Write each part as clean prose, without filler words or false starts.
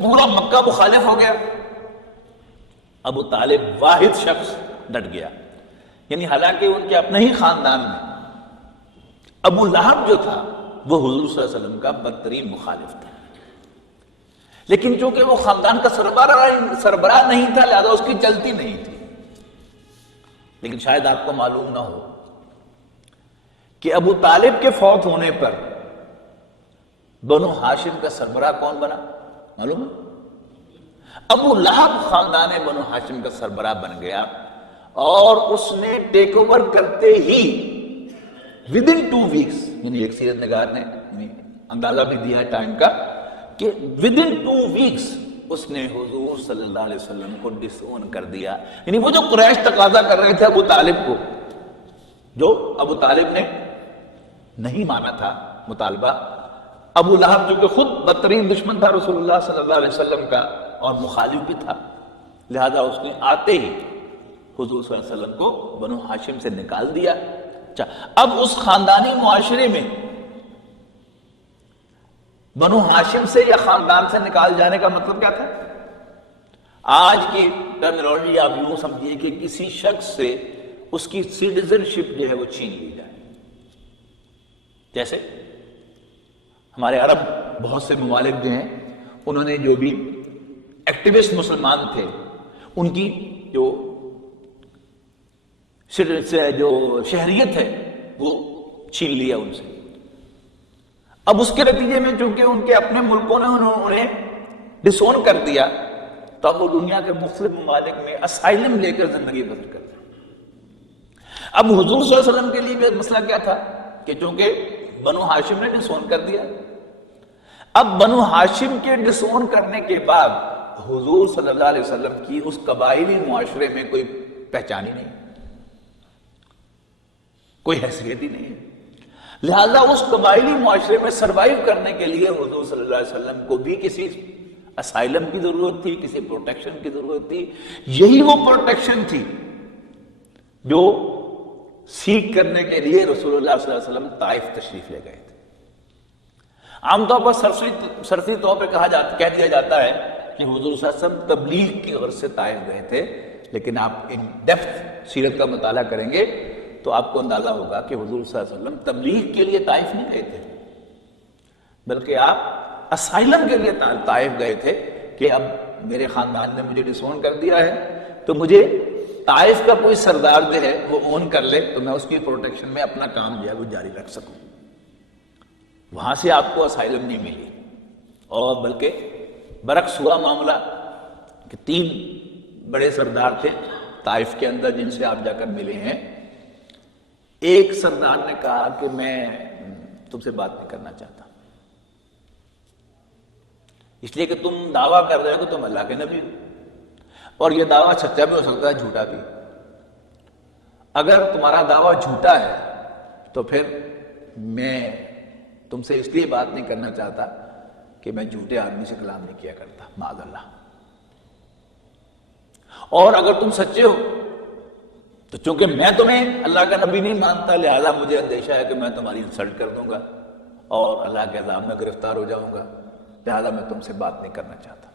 پورا مکہ مخالف ہو گیا، ابو طالب واحد شخص ڈٹ گیا. یعنی حالانکہ ان کے اپنے ہی خاندان میں ابو لہب جو تھا وہ حضور صلی اللہ علیہ وسلم کا بدترین مخالف تھا، لیکن چونکہ وہ خاندان کا سربراہ نہیں تھا لہذا اس کی چلتی نہیں تھی. لیکن شاید آپ کو معلوم نہ ہو کہ ابو طالب کے فوت ہونے پر بنو ہاشم کا سربراہ کون بنا؟ معلوم ہے؟ ابو لہب خاندان بنو ہاشم کا سربراہ بن گیا، اور اس نے ٹیک اوور کرتے ہی ودن 2 ویکس، یعنی ایک سیرت نگار نے اندازہ بھی دیا ہے ٹائم کا کہ ودن 2 ویکس اس نے حضور صلی اللہ علیہ وسلم کو ڈس اون کر دیا. یعنی وہ جو قریش تقاضا کر رہے تھے ابو طالب کو، جو ابو طالب نے نہیں مانا تھا مطالبہ، ابو لہب جو کہ خود بدترین دشمن تھا رسول اللہ صلی اللہ علیہ وسلم کا اور مخالف بھی تھا، لہذا اس نے آتے ہی حضور صلی اللہ علیہ وسلم کو بنو ہاشم سے نکال دیا. اچھا، اب اس خاندانی معاشرے میں بنو ہاشم سے یا خاندان سے نکال جانے کا مطلب کیا تھا؟ آج کی ٹرمینالوجی آپ یوں سمجھیے کہ کسی شخص سے اس کی سٹیزن شپ جو ہے وہ چھین لی جائے. جیسے ہمارے عرب بہت سے ممالک جو ہیں انہوں نے جو بھی ایکٹیوسٹ مسلمان تھے ان کی جو شہریت ہے وہ چھین لیا ان سے. اب اس کے نتیجے میں چونکہ ان کے اپنے ملکوں نے انہیں ڈس اون کر دیا تو اب وہ دنیا کے مختلف ممالک میں اسائلم لے کر زندگی بسر کر رہے. اب حضور صلی اللہ علیہ وسلم کے لیے بھی مسئلہ کیا تھا کہ چونکہ بنو ہاشم نے ڈس اون کر دیا، اب بنو ہاشم کے ڈس اون کرنے کے بعد حضور صلی اللہ علیہ وسلم کی اس قبائلی معاشرے میں کوئی پہچان ہی نہیں، کوئی حیثیت ہی نہیں ہے. لہذا اس قبائلی معاشرے میں سروائیو کرنے کے لیے حضور صلی اللہ علیہ وسلم کو بھی کسی اسائلم کی ضرورت تھی، کسی پروٹیکشن کی ضرورت تھی. یہی وہ پروٹیکشن تھی جو سیکھ کرنے کے لیے رسول اللہ صلی اللہ علیہ وسلم طائف تشریف لے گئے تھے. عام طور پر سرسری طور پہ کہہ دیا جاتا ہے کہ حضور صلی اللہ علیہ وسلم تبلیغ کی غرض سے طائف گئے تھے، لیکن آپ ان ڈیپتھ سیرت کا مطالعہ کریں گے تو آپ کو اندازہ ہوگا کہ حضور صلی اللہ علیہ وسلم تبلیغ کے لیے طائف نہیں گئے تھے، بلکہ آپ اسائلم کے لیے طائف گئے تھے کہ اب میرے خاندان نے مجھے ڈس اون کر دیا ہے تو مجھے طائف کا کوئی سردار جو ہے وہ اون کر لے تو میں اس کی پروٹیکشن میں اپنا کام جو ہے وہ جاری رکھ سکوں. وہاں سے آپ کو اسائلم نہیں ملی، اور بلکہ برعکس ہوا معاملہ کہ 3 بڑے سردار تھے طائف کے اندر جن سے آپ جا کر ملے ہیں. ایک سردار نے کہا کہ میں تم سے بات نہیں کرنا چاہتا، اس لیے کہ تم دعویٰ کر رہے ہو کہ تم اللہ کے نبی ہو، اور یہ دعویٰ سچا بھی ہو سکتا ہے جھوٹا بھی. اگر تمہارا دعویٰ جھوٹا ہے تو پھر میں تم سے اس لیے بات نہیں کرنا چاہتا کہ میں جھوٹے آدمی سے کلام نہیں کیا کرتا، معاذ اللہ. اور اگر تم سچے ہو تو چونکہ میں تمہیں اللہ کا نبی نہیں مانتا لہذا مجھے اندیشہ ہے کہ میں تمہاری انسلٹ کر دوں گا اور اللہ کے عذاب میں گرفتار ہو جاؤں گا، لہذا میں تم سے بات نہیں کرنا چاہتا.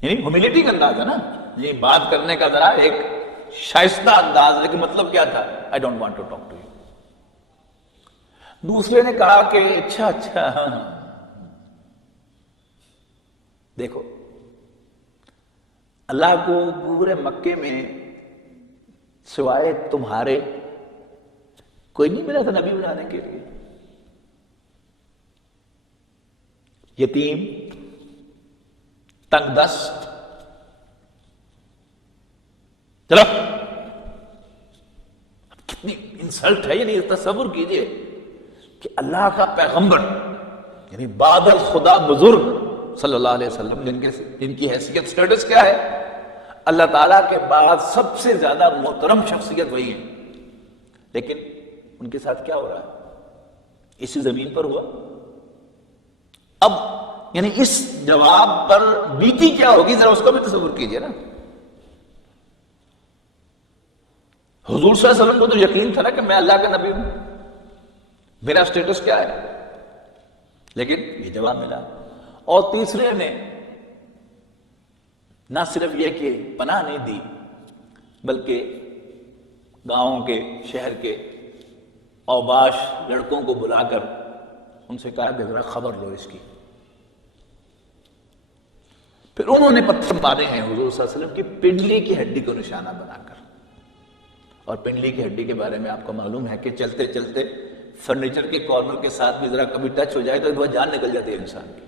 یعنی ہیوملٹی کا انداز ہے نا، یہ بات کرنے کا ذرا ایک شائستہ انداز، لیکن مطلب کیا تھا؟ I don't want to talk to you. دوسرے نے کہا کہ اچھا دیکھو اللہ کو پورے مکے میں سوائے تمہارے کوئی نہیں ملا تھا نبی بنانے کے لیے. یتیم، تنگ دست، چلو کتنی انسلٹ ہے. یعنی تصور کیجئے کہ اللہ کا پیغمبر یعنی بعد الخدا بزرگ صلی اللہ علیہ وسلم جن کی حیثیت سٹیٹس کیا ہے، اللہ تعالیٰ کے بعد سب سے زیادہ محترم شخصیت وہی ہے، لیکن ان کے ساتھ کیا ہو رہا ہے؟ اسی زمین پر ہوا. اب یعنی اس جواب پر بیتی کیا ہوگی ذرا اس کا بھی تصور کیجئے نا. حضور صلی اللہ علیہ وسلم کو تو یقین تھا نا کہ میں اللہ کا نبی ہوں، میرا سٹیٹس کیا ہے، لیکن یہ جواب ملا. اور تیسرے نے نہ صرف یہ کہ پناہ نہیں دی بلکہ گاؤں کے شہر کے اوباش لڑکوں کو بلا کر ان سے کہا کہ ذرا خبر لو اس کی. پھر انہوں نے پتھر مارے ہیں حضور صلی اللہ علیہ وسلم کی پنڈلی کی ہڈی کو نشانہ بنا کر. اور پنڈلی کی ہڈی کے بارے میں آپ کو معلوم ہے کہ چلتے چلتے فرنیچر کے کارنر کے ساتھ بھی ذرا کبھی ٹچ ہو جائے تو بہت جان نکل جاتی ہے انسان کی.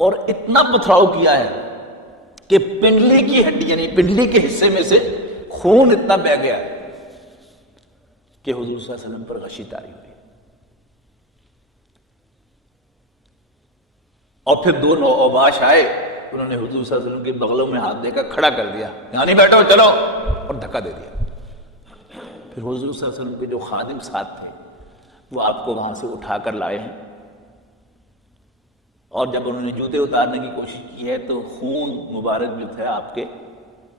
اور اتنا پتھراؤ کیا ہے کہ پنڈلی کی ہڈی یعنی پنڈلی کے حصے میں سے خون اتنا بہہ گیا کہ حضور صلی اللہ علیہ وسلم پر غشی طاری ہوئی. اور پھر دونوں اوباش آئے, انہوں نے حضور صلی اللہ علیہ وسلم کے بغلوں میں ہاتھ دے کر کھڑا کر دیا, یہاں نہیں بیٹھو چلو, اور دھکا دے دیا. پھر حضور صلی اللہ علیہ وسلم کے جو خادم ساتھ تھے وہ آپ کو وہاں سے اٹھا کر لائے ہیں, اور جب انہوں نے جوتے اتارنے کی کوشش کی ہے تو خون مبارک جو تھا آپ کے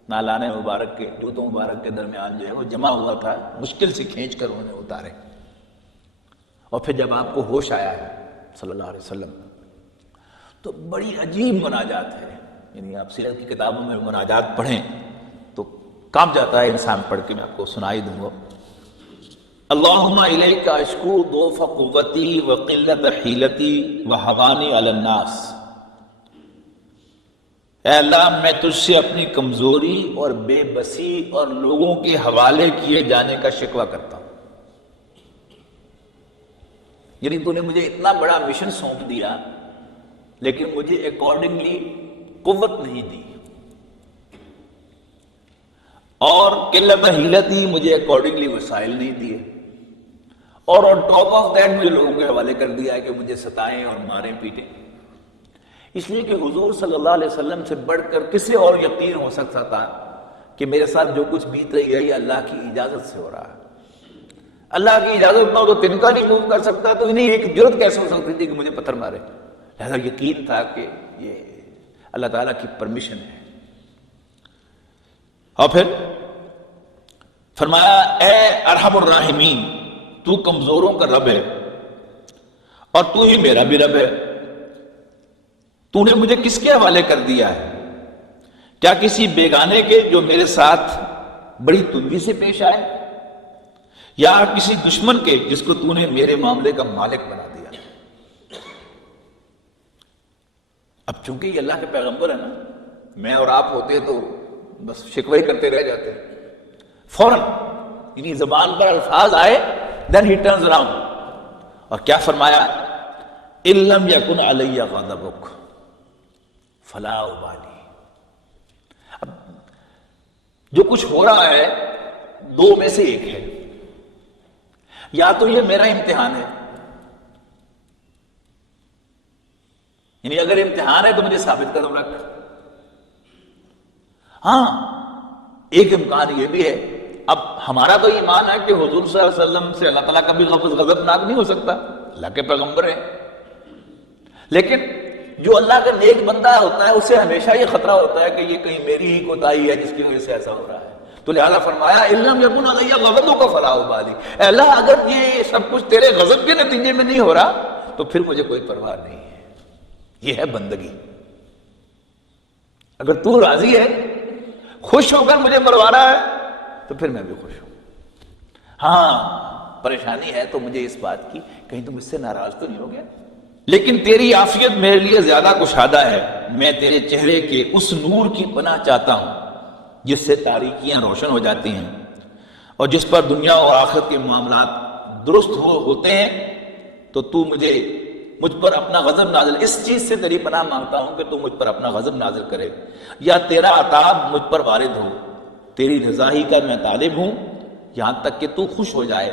نالان مبارک کے جوتوں مبارک کے درمیان جو ہے وہ جمع ہوا تھا, مشکل سے کھینچ کر انہوں نے اتارے. اور پھر جب آپ کو ہوش آیا ہے صلی اللہ علیہ وسلم تو بڑی عجیب مناجات ہے, یعنی آپ سیرت کی کتابوں میں مناجات پڑھیں تو کانپ جاتا ہے انسان پڑھ کے, میں آپ کو سنائی دوں گا. اللہم الیک اشکو ضعف قوتی وقلت حیلتی وہوانی علی الناس. اے اللہ میں تجھ سے اپنی کمزوری اور بے بسی اور لوگوں کے حوالے کیے جانے کا شکوہ کرتا ہوں. یعنی تو نے مجھے اتنا بڑا مشن سونپ دیا لیکن مجھے اکارڈنگلی قوت نہیں دی, اور قلت حیلتی مجھے اکارڈنگلی وسائل نہیں دیے, اور آن ٹاپ آف دیٹ مجھے لوگوں کے حوالے کر دیا ہے کہ مجھے ستائیں اور ماریں پیٹیں. اس لیے کہ حضور صلی اللہ علیہ وسلم سے بڑھ کر کسے اور یقین ہو سکتا تھا کہ میرے ساتھ جو کچھ بیت رہی ہے یہ اللہ کی اجازت سے ہو رہا ہے. اللہ کی اجازت نہ ہو تو تنکا نہیں موو کر سکتا, تو انہیں ایک جرت کیسے ہو سکتی تھی کہ مجھے پتھر مارے. لہذا یقین تھا کہ یہ اللہ تعالیٰ کی پرمیشن ہے. اور پھر فرمایا اے ارحم الراحمین, تو کمزوروں کا رب ہے اور تو ہی میرا بھی رب ہے. تو نے مجھے کس کے حوالے کر دیا ہے؟ کیا کسی بیگانے کے جو میرے ساتھ بڑی تنگی سے پیش آئے, یا کسی دشمن کے جس کو تو نے میرے معاملے کا مالک بنا دیا؟ اب چونکہ یہ اللہ کے پیغمبر ہیں نا, میں اور آپ ہوتے تو بس شکوے کرتے رہ جاتے. فوراً یعنی زبان پر الفاظ آئے then he turns around, اور کیا فرمایا ان لم یکن علی غضبک فلا ابالی. اب جو کچھ ہو رہا ہے دو میں سے ایک ہے, یا تو یہ میرا امتحان ہے, یعنی اگر امتحان ہے تو مجھے ثابت قدم رکھ. ہاں ایک امکان یہ بھی ہے, اب ہمارا تو ایمان ہے کہ حضور صلی اللہ علیہ وسلم سے اللہ تعالیٰ کبھی غضبناک نہیں ہو سکتا, اللہ کے پیغمبر ہیں, لیکن جو اللہ کا نیک بندہ ہوتا ہے اسے ہمیشہ یہ خطرہ ہوتا ہے کہ یہ کہیں میری ہی کوتاہی ہے جس کی وجہ سے ایسا ہو رہا ہے. تو لہٰذا فرمایا ان لم یکن علی غضبک فلا ابالی, اے اللہ اگر یہ سب کچھ تیرے غضب کے نتیجے میں نہیں ہو رہا تو پھر مجھے کوئی پرواہ نہیں ہے. یہ ہے بندگی. اگر تو راضی ہے, خوش ہو کر مجھے مروا رہا ہے, تو پھر میں بھی خوش ہوں. ہاں پریشانی ہے تو مجھے اس بات کی کہیں تم اس سے ناراض تو نہیں ہو گیا, لیکن تیری عافیت میرے لیے زیادہ کشادہ ہے. میں تیرے چہرے کے اس نور کی پناہ چاہتا ہوں جس سے تاریکیاں روشن ہو جاتی ہیں, اور جس پر دنیا اور آخرت کے معاملات درست ہوتے ہیں. تو تو مجھ پر اپنا غضب نازل, اس چیز سے تیری پناہ مانگتا ہوں کہ تو مجھ پر اپنا غضب نازل کرے, یا تیرا عطاب مجھ پر وارد ہو. تیری رضا ہی کا میں طالب ہوں یہاں تک کہ تو خوش ہو جائے,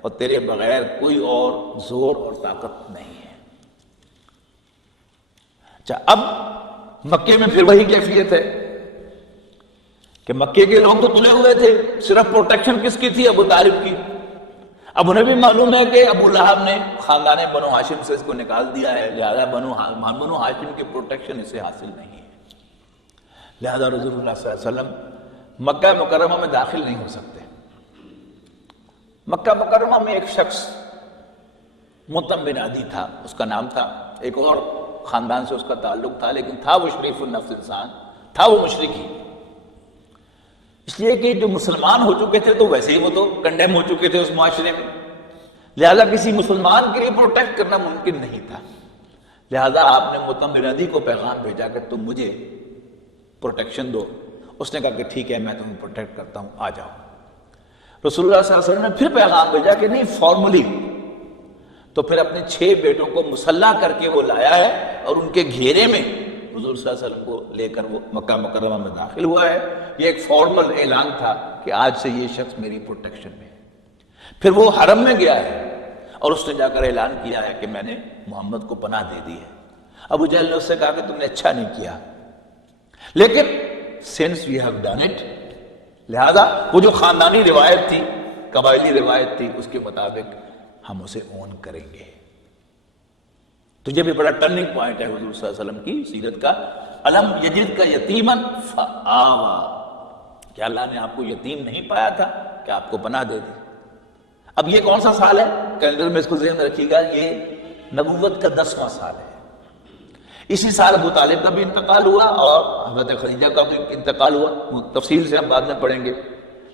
اور تیرے بغیر کوئی اور زور اور طاقت نہیں ہے. اچھا, اب مکے میں پھر وہی کیفیت ہے کہ مکے کے لوگ تو تلے ہوئے تھے, صرف پروٹیکشن کس کی تھی؟ ابو طالب کی. اب انہیں بھی معلوم ہے کہ ابو لہب نے خاندان بنو ہاشم سے اس کو نکال دیا ہے, لہذا بنو ہاشم کی پروٹیکشن اسے حاصل نہیں ہے. لہذا رسول اللہ صلی اللہ علیہ وسلم مکہ مکرمہ میں داخل نہیں ہو سکتے. مکہ مکرمہ میں ایک شخص مطعم بن عدی تھا اس کا نام تھا، ایک اور خاندان سے اس کا تعلق تھا، لیکن تھا وہ شریف النفس انسان، تھا وہ مشرک ہی، اس لیے کہ جو مسلمان ہو چکے تھے تو ویسے ہی وہ تو کنڈیم ہو چکے تھے اس معاشرے میں، لہذا کسی مسلمان کے لیے پروٹیکٹ کرنا ممکن نہیں تھا، لہذا آپ نے مطعم بن عدی کو پیغام بھیجا کہ تم مجھے پروٹیکشن دو، اس نے کہا کہ ٹھیک ہے میں تمہیں پروٹیکٹ کرتا ہوں، آ جاؤ۔ رسول اللہ صلی اللہ علیہ وسلم نے پھر پیغام بھیجا کہ نہیں فارملی، تو پھر اپنے 6 بیٹوں کو مسلح کر کے وہ لایا ہے اور ان کے گھیرے میں حضور صلی اللہ علیہ وسلم کو لے کر وہ مکہ مکرمہ میں داخل ہوا ہے۔ یہ ایک فارمل اعلان تھا کہ آج سے یہ شخص میری پروٹیکشن میں ہے۔ پھر وہ حرم میں گیا ہے اور اس نے جا کر اعلان کیا ہے کہ میں نے محمد کو پناہ دے دی ہے۔ ابو جہل نے اس سے کہا کہ تم نے اچھا نہیں کیا، لیکن since we have done it، لہذا وہ جو خاندانی روایت تھی، قبائلی روایت تھی، اس کے مطابق ہم اسے اون کریں گے۔ تو یہ بھی بڑا ٹرننگ پوائنٹ ہے حضور صلی اللہ علیہ وسلم کی سیرت کا۔ الم یجد کا یتیمن فآویٰ، کہ اللہ نے آپ کو یتیم نہیں پایا تھا کہ آپ کو پناہ دے دی۔ اب یہ کون سا سال ہے؟ کیلنڈر میں اس کو ذہن میں رکھیے گا، یہ نبوت کا 10واں سال ہے۔ اسی سال ابو طالب کا بھی انتقال ہوا اور حضرت خدیجہ کا بھی انتقال ہوا، وہ تفصیل سے ہم بعد میں پڑھیں گے،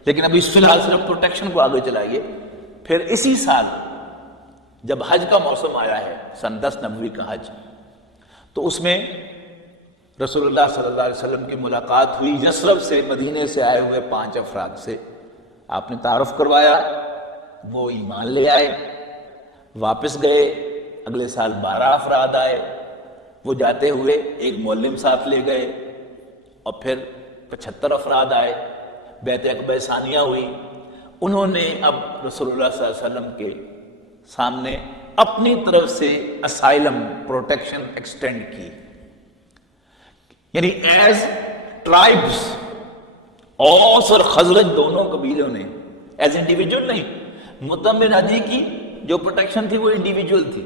لیکن ابھی فی الحال صرف پروٹیکشن کو آگے چلائیے۔ پھر اسی سال جب حج کا موسم آیا ہے، سن 10 نبوی کا حج، تو اس میں رسول اللہ صلی اللہ علیہ وسلم کی ملاقات ہوئی یثرب سے، مدینے سے آئے ہوئے 5 افراد سے۔ آپ نے تعارف کروایا، وہ ایمان لے آئے، واپس گئے، اگلے سال 12 افراد آئے، وہ جاتے ہوئے ایک معلم ساتھ لے گئے، اور پھر 75 افراد آئے، بیعت عقبہ ثانیہ ہوئی۔ انہوں نے اب رسول اللہ صلی اللہ علیہ وسلم کے سامنے اپنی طرف سے اسائلم پروٹیکشن ایکسٹینڈ کی، یعنی ایز ٹرائبس، اوس اور خزرج دونوں قبیلوں نے، ایز انڈیویجول نہیں۔ مطعم بن عدی کی جو پروٹیکشن تھی وہ انڈیویجول تھی،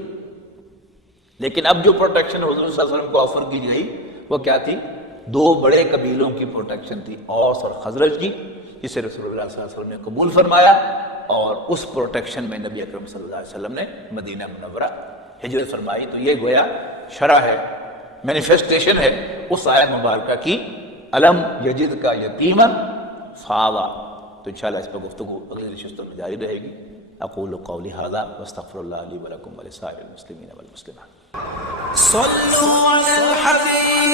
لیکن اب جو پروٹیکشن حضور صلی اللہ علیہ وسلم کو آفر کی گئی وہ کیا تھی؟ 2 بڑے قبیلوں کی پروٹیکشن تھی، اوس اور خزرج کی، جسے رسول اللہ صلی اللہ علیہ وسلم نے قبول فرمایا، اور اس پروٹیکشن میں نبی اکرم صلی اللہ علیہ وسلم نے مدینہ منورہ ہجرت فرمائی۔ تو یہ گویا شرح ہے، مینیفیسٹیشن ہے اس آیت مبارکہ کی، الم یجد کا یتیما فآویٰ۔ تو انشاءاللہ اس پر گفتگو اگلی نشستوں میں جاری رہے گی۔ اقول قولی ھذا واستغفر اللہ لی ولکم ولسائر المسلمین والمسلمات۔ صلوا علی الحبیب